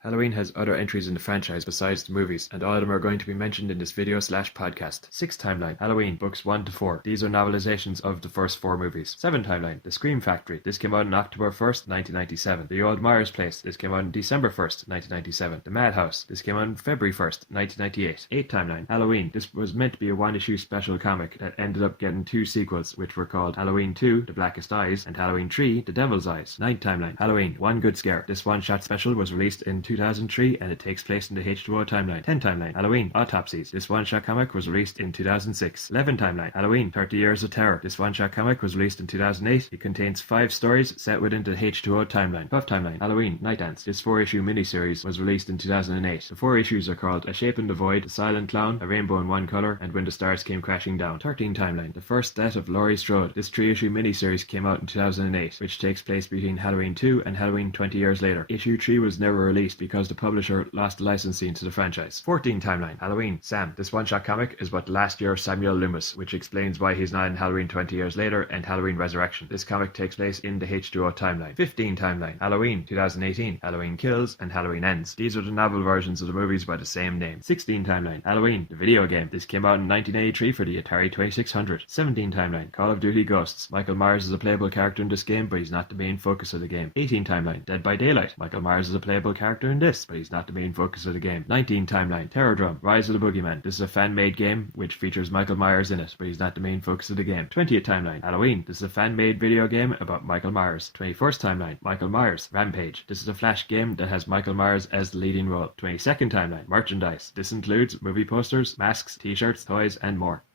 Halloween has other entries in the franchise besides the movies, and all of them are going to be mentioned in this video/podcast. 6 timeline, Halloween, books 1 to 4. These are novelizations of the first 4 movies. 7 timeline, The Scream Factory. This came out on October 1st, 1997. The Old Myers Place. This came out on December 1st, 1997. The Madhouse. This came out on February 1st, 1998. 8 timeline, Halloween. This was meant to be a one-issue special comic that ended up getting 2 sequels, which were called Halloween 2, The Blackest Eyes, and Halloween 3, The Devil's Eyes. 9 timeline, Halloween, One Good Scare. This one-shot special was released in 2003 and it takes place in the H2O timeline. 10 timeline, Halloween, Autopsies. This one-shot comic was released in 2006. 11 timeline, Halloween, 30 Years of Terror. This one-shot comic was released in 2008. It contains 5 stories set within the H2O timeline. 12 timeline, Halloween, Night Dance. This 4-issue miniseries was released in 2008. The 4 issues are called A Shape in the Void, The Silent Clown, A Rainbow in One Color, and When the Stars Came Crashing Down. 13 timeline, The First Death of Laurie Strode. This 3-issue miniseries came out in 2008, which takes place between Halloween 2 and Halloween 20 years later. Issue 3 was never released because the publisher lost the licensing to the franchise. 14 timeline, Halloween, Sam. This one-shot comic is about the last year of Samuel Loomis, which explains why he's not in Halloween 20 years later and Halloween Resurrection. This comic takes place in the H2O timeline. 15 timeline, Halloween, 2018. Halloween Kills and Halloween Ends. These are the novel versions of the movies by the same name. 16 timeline, Halloween, the video game. This came out in 1983 for the Atari 2600. 17 timeline, Call of Duty Ghosts. Michael Myers is a playable character in this game, but he's not the main focus of the game. 18 timeline, Dead by Daylight. Michael Myers is a playable character in this, but he's not the main focus of the game. 19 timeline, Terror Drum, Rise of the Boogeyman. This is a fan-made game which features Michael Myers in it, but he's not the main focus of the game. 20th timeline, Halloween. This is a fan-made video game about Michael Myers. 21st timeline, Michael Myers, Rampage. This is a Flash game that has Michael Myers as the leading role. 22nd timeline, merchandise. This includes movie posters, masks, t-shirts, toys, and more.